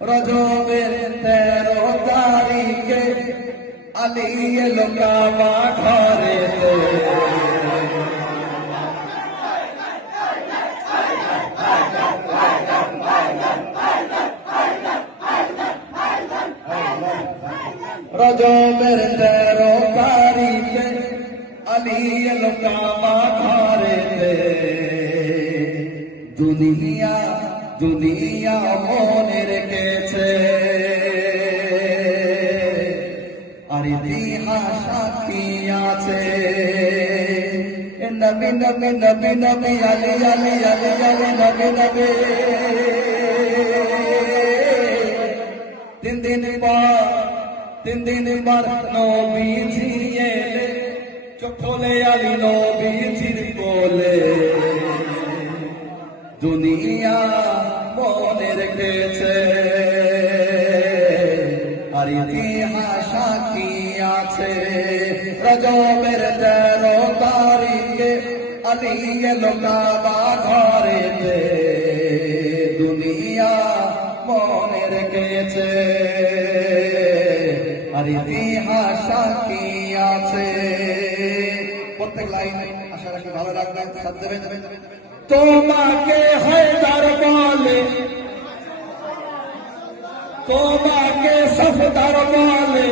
রজবের 13 তারিখে আলী এলো কাবা ঘরেতে। রজবের 13 তারিখে আলী এলো কাবা ঘরেতে। দুনিয়া দুনিয়া মনে রেখেছে, আর ইতিহাস সাক্ষী আছে। নবী নবী নবী নবী আলী আলী আলী আলী নবী নবী। তিন দিন পর নবীজি এলে, চোখ খোলে আলী নবীজির কোলে। দুনিয়া মনে রেখেছে, আর ইতিহাস সাক্ষী আছে। রজবের 13 তারিখে আলী এলো কাবা ঘরেতে। দুনিয়া মনে রেখেছে, আর ইতিহাস সাক্ষী আছে। প্রত্যেক লাইন আশা রাখি ভালো রাখবেন, সাথ দেবেন। তোমাকে হায়দার বলে, তোমাকে সফদার বলে,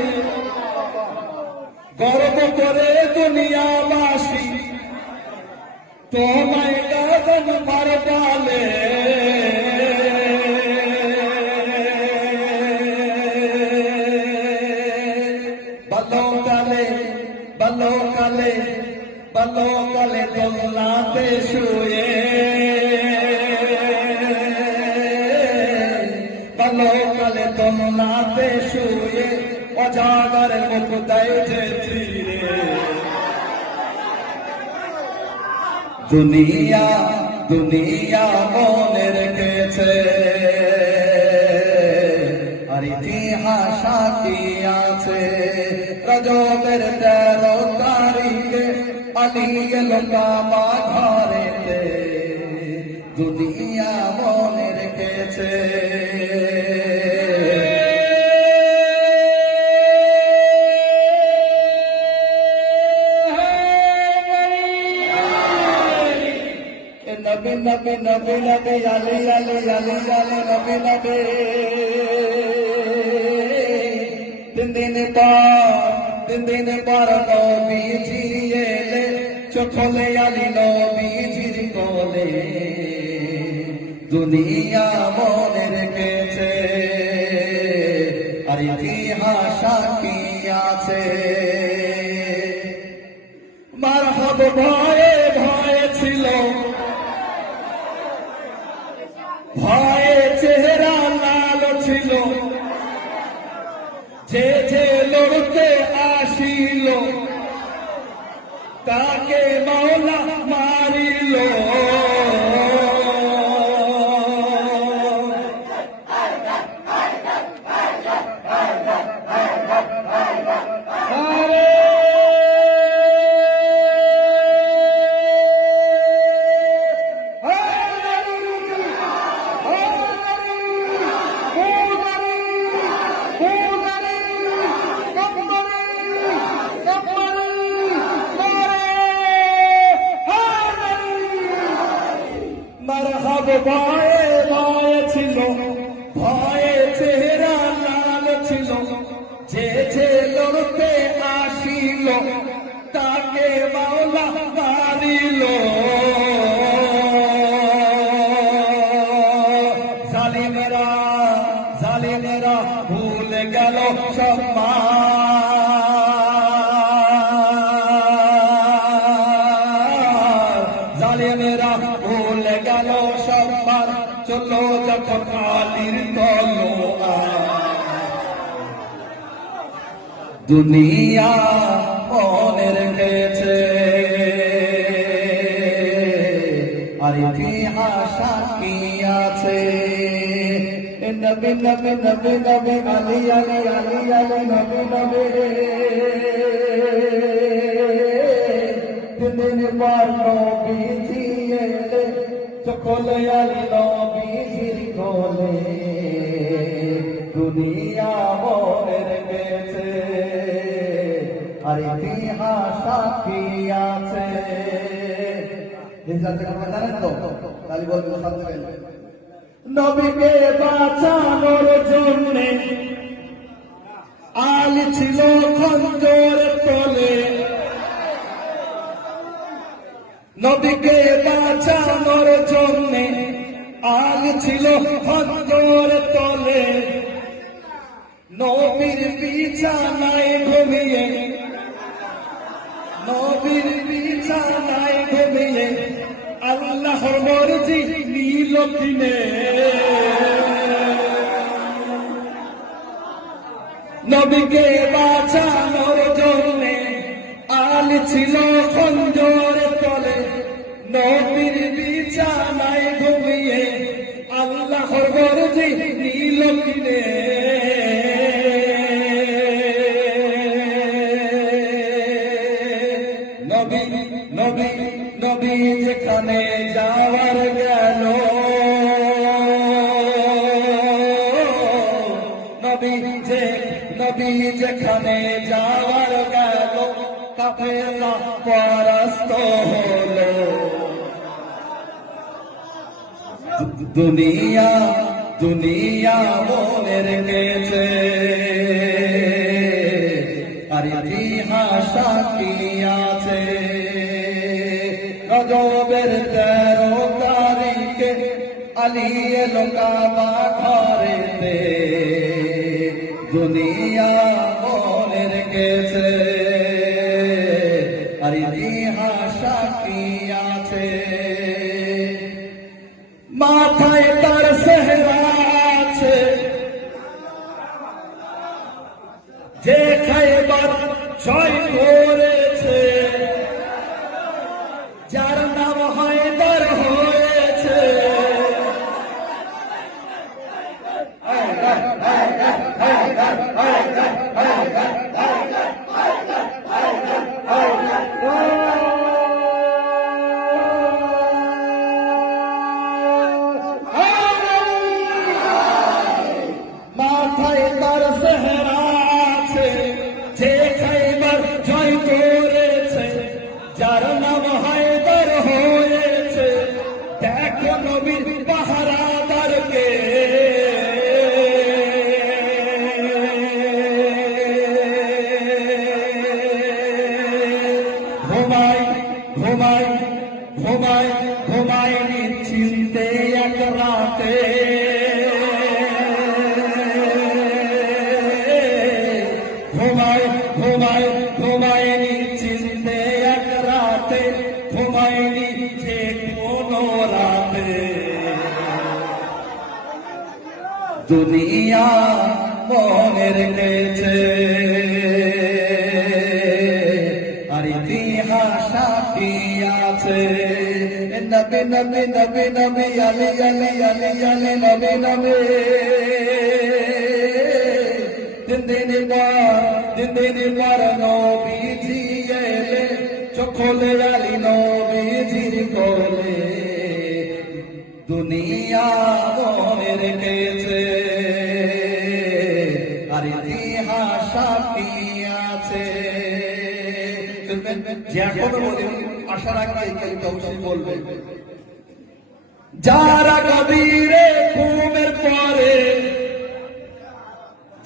গর্ব করে দুনিয়াবাসী তোমায় গাদন পার বলে। বাল্যকালে বাল্যকালে দোলনাতে শুয়ে, বাল্যকালে দোলনাতে শুয়ে অজাগরের মুখ দেখেছি রে। দুনিয়া দুনিয়া মনে রেখেছে, আর ইতিহাস সাক্ষী আছে। রজবের 13 তারিখে আলী এলো কাবা ঘরেতে। দুনিয়া মনে রেখেছে। নবী নবী নবী নবী আলী আলী আলী আলী নবী নবী। তিন দিন পর নবীজি এলে, চোখ খোলে আলী নবীজির কোলে। দুনিয়া মনে রেখেছে, আর ইতিহাস সাক্ষী আছে। মারহাব ভয়ে ভয়ে ছিল, ভয়ে চেহারা লাল ছিল। যে যে লড়তে আসিল, তাকে মাওলা মারিল। মারহাব ভয়ে ভয়ে ছিল, ভয়ে চেহারা লাল ছিল। যে যে লড়তে আসিল, তাকে মাওলা মারিল। জালিমেরা জালিমেরা ভুলে গেল সম্মান, জালিমেরা ভুলে গেল সম্মান। চলো যখন আলীর তলোয়ার। দুনিয়া মনে রেখেছে, আর ইতিহাস সাক্ষী আছে। নবী নবী নবী নবী আলী আলী আলী আলী নবী নবী। দিন পর নবীজি এলে, চোখ খোলে আলী নবীজির কোলে। দুনিয়া মনে রেখেছে আর ইতিহাস সাক্ষী আছে। জানেন তো তাহলে বলবো নবীকে বাঁচানোর জন্য আলী ছিল খঞ্জর তলে, নবীকে বাঁচানোর জন্য আলী ছিল খঞ্জর তলে, নবীর বিছানায় ঘুমিয়ে, নবীর বিছানায় ঘুমিয়ে আল্লাহর মর্জি নিল কিনে। নবীকে বাঁচানোর জন্য আলী ছিল খঞ্জর তলে, নবীর বিছানায় ঘুমিয়ে আল্লাহর মর্জি নিল কিনে। নবী নবী নবী যেখানে যাওয়ার গেল, নবী যেখানে যাওয়ার গেল কাফেলা পরাস্ত হলো। দুনিয়া দুনিয়া মনে রেখেছে আর ইতিহাস সাক্ষী আছে। রজবের 13 তারিখে আলী এলো কাবা ঘরেতে, দুনিয়া মনে রেখেছে আর ইতিহাস সাক্ষী আছে। মাথায় তার সেহরা আছে, যে খাইবার জয় করেছে, যার নাম হায়দার হয়েছে। মাথায় তার সেহরা আছে, যে খাইবার জয় করেছে, যার নাম হায়দার হয়েছে। দেখো নবীর পাহারাদারকে, ঘুমাই ঘুমাই ঘুমাই ঘুমাই নিশ্চিন্তে এক রাতে, ঘুমাই ঘুমাই ঘুমাই নিশ্চিন্তে এক রাতে, ঘুমাইনি যে কোনো রাতে। দুনিয়া মনে রেখেছে আর ইতিহাস সাক্ষী আছে। নবী নবী নবী নবী আলী আলী আলী আলী নবী নবী। দিন দিন পর নবীজি এলে, চোখলে আলী নবীজির কোলে। দুনিয়া মনে রেখেছে আর ইতিহাস সাক্ষী আছে। যে এখনো বলি আশা রাখি এই কালিটা অবশ্যই বলবে। যারা কবিরে ঘুমের পরে,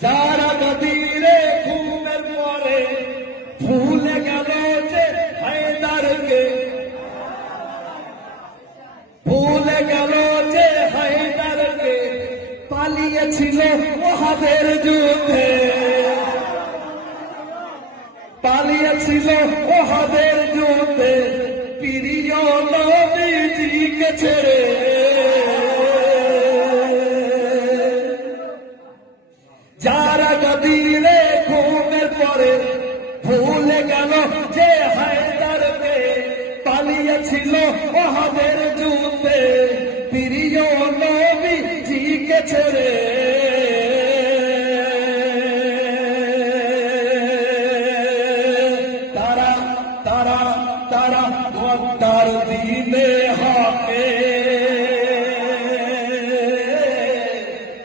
যারা কবিরে ঘুমের পরে ভুলে গেল যে হায়দারকে, ভুলে গেল যে হায়দারকে পালিয়েছিল ওহাদের যুদ্ধে, পালিয়েছিল ওহাদের যুদ্ধে প্রিয় নবীজিকে ছেড়ে। যারা গদিরে ঘুমের পরে ভুলে গেল যে হায়দারকে পালিয়েছিল ওহাদের যুদ্ধে প্রিয় নবীজিকে ছেড়ে। তারা তারা তারা গদ্দার দিনে হকে,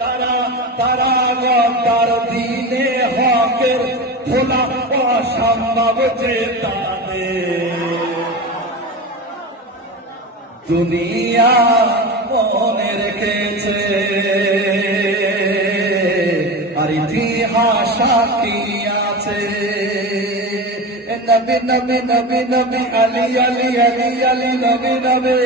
তারা তারা গদ্দার দিনে হকের খোলা অসম্ভব যে তাদের দুনিয়া মনে রেখেছে আর ইতিহাস সাক্ষী আছে নবী নবী নবী নবী আলী আলী আলী আলী নবী নবী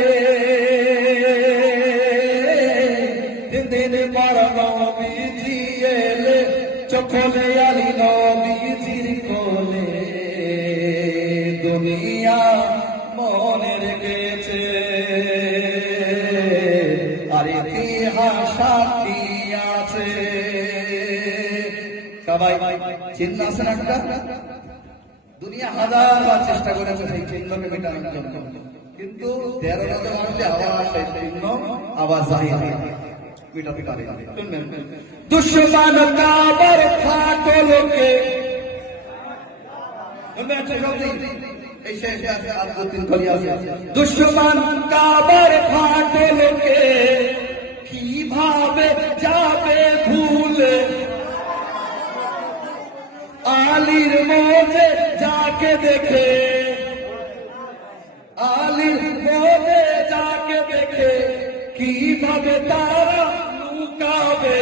দিন পর নবীজি এলে চোখলে আলী নবীজির কোলে দুনিয়া মনে রেখেছে আর ইতিহাস সাক্ষী আছে সবাই চিন্তা আছে না একটা দুনিয়া হাজারবার চেষ্টা করেছে সেই চিহ্নকে মেটানোর জন্য কিন্তু 13 বছর আসলে আবার সেই চিহ্ন আবার জাহির মেটাতে পারে দুশ্মন কাবার ফাটলকে দুশ্মন কাবার ফাটলকে কিভাবে যাবে ভুলে আলীর মধ্যে যাকে দেখে আলীর মধ্যে যাকে দেখে কিভাবে তারা লুকাবে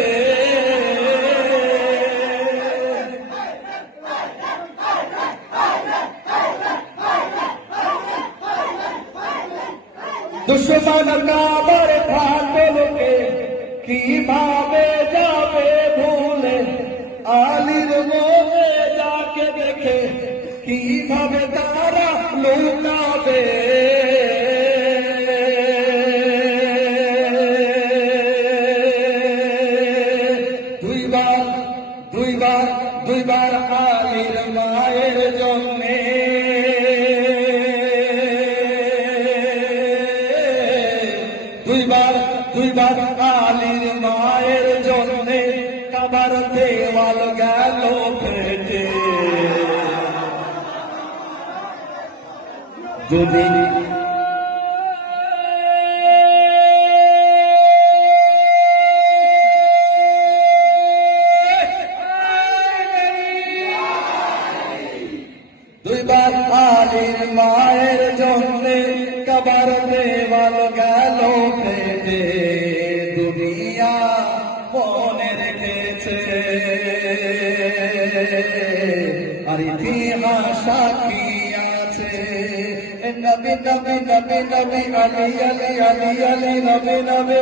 দুশ্মন কাবার ফাটলকে কিভাবে যাবে ভুলে আলীর মধ্যে যাকে দেখে কিভাবে তারা লুকাবে দুইবার আলীর মায়ের জন্যে দুইবার আলীর মায়ের জন্যে কাবার দেওয়াল গেল ফেটে যদি দুইবার আলীর মায়ের জন্যে কাবার দেওয়াল গেল ফেটে দুনিয়া মনে রেখেছে আর ইতিহাস সাক্ষী আছে নবী নবী নবী নবী আলী আলী আলী আলী নবী নবী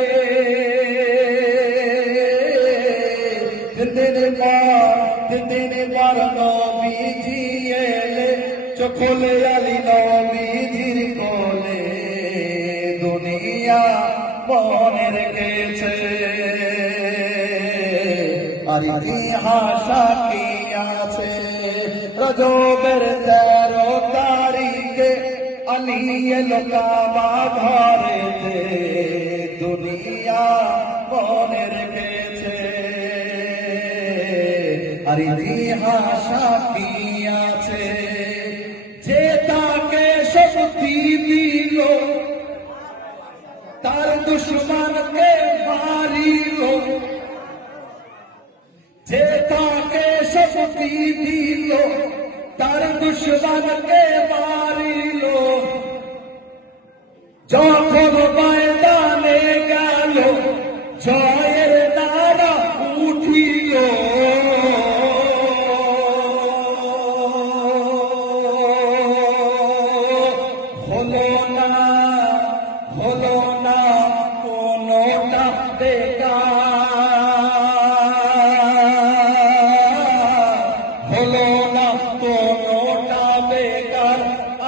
দিন পর নবীজি এলে চোখলে আলী নবীজির কোলে দুনিয়া মনে রেখেছে আর ইতিহাস সাক্ষী আছে রজবের 13 তারিখে আলী এলো কাবা ঘরেতে দুনিয়া মনে রেখেছে আর ইতিহাস সাক্ষী আছে যে তাকে শক্তি দিল তার দুশ্মনকে মারিল যে তাকে শক্তি দিল তার দুশ্মনকে মারিল যখন ময়দানে গেল জয়ের নারা উঠিল হলো না কোনটা বেকার হলো না কোনটা বেকার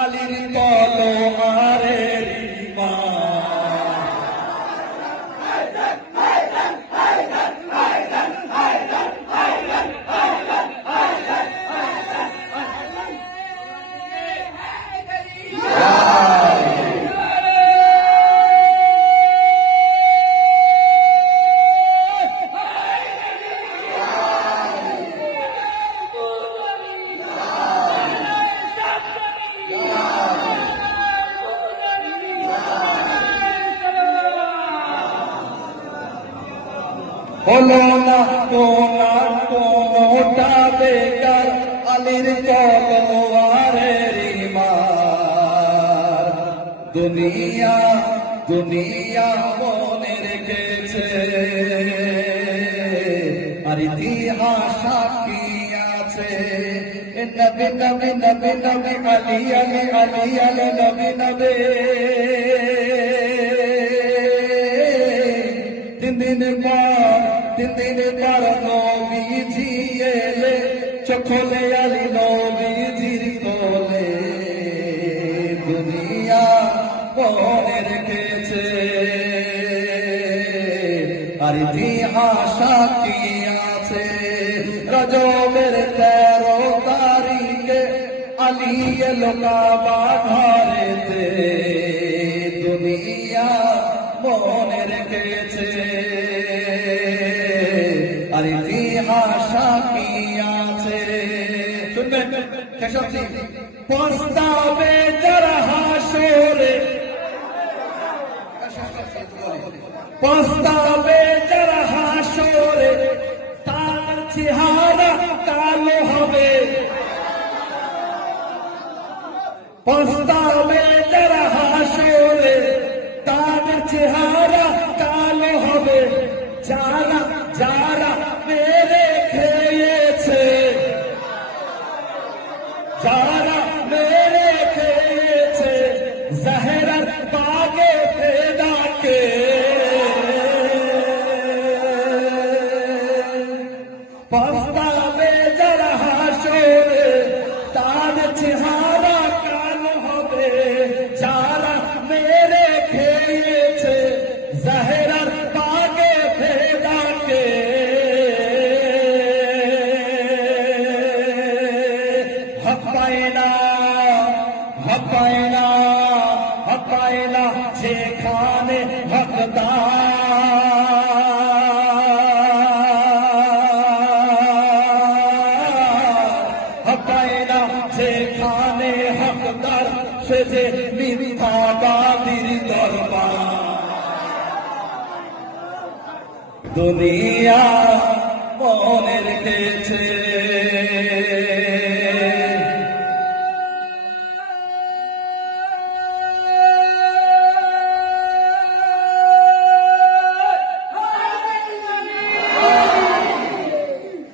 আলীর তলোয়ারের ঈমান হলো না তোমার কোনটা বেকার, আলীর তলোয়ারের মার। দুনিয়া দুনিয়া মনে রেখেছে, আর ইতিহাস সাক্ষী আছে। নবী নবী নবী নবী আলী আলী আলী আলী নবী নবী। তিন দিন পর নবীজি এলে, চোখলে আলী নবীজির কোলে। দুনিয়া মনে রেখেছে, আর ইতিহাস সাক্ষী আছে। রজবের 13 তারিখে আলী এলো কাবা ঘরেতে। দুনিয়া মনে রেখেছে, আর ইতিহাস সাক্ষী আছে। শুনবেন কেশবজি, পস্তাবে যারা হাসরে, পস্তাবে যারা হাসরে, তার চেহারা কালো হবে। পস্তাবে যারা হাসরে, তার চেহারা কালো হবে। যারা যারা মেরে খেয়েছে, যারা মেরে খেয়েছে জাহেরার বাগে ফেদাকে। পস্তাবে যারা হাসরে, তার চেহারা কালো হবে। যারা মেরে খেয়েছে জাহেরার বাগে ফেদাকে। হক পায় না, হক পায় না, হক পায় না যেখানে হকদার, হক পায় না যেখানে হকদার, সে যে মিথ্যাবাদীর দরবার। দুনিয়া মনে রেখেছে,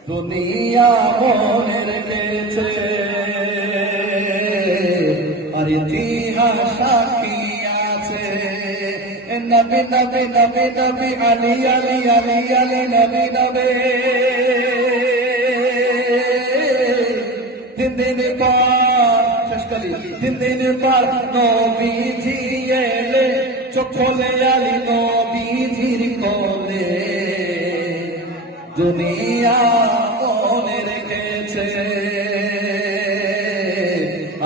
দুনিয়া মনে রেখেছে, আর ইতিহাস সাক্ষী আছে। নবী নবী নবী নবী আলী আলী আলী আলী নবী নবী। তিন দিন পর তিন দিন পর নবীজি এলে, চোখলে আলী নবীজির কোলে। দুনিয়া মনে রেখেছে,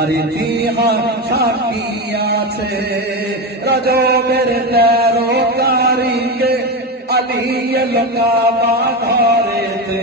আর ইতিহাস সাক্ষী আছে। রজবের 13 তারিখে আলী এলো কাবা ঘরেতে।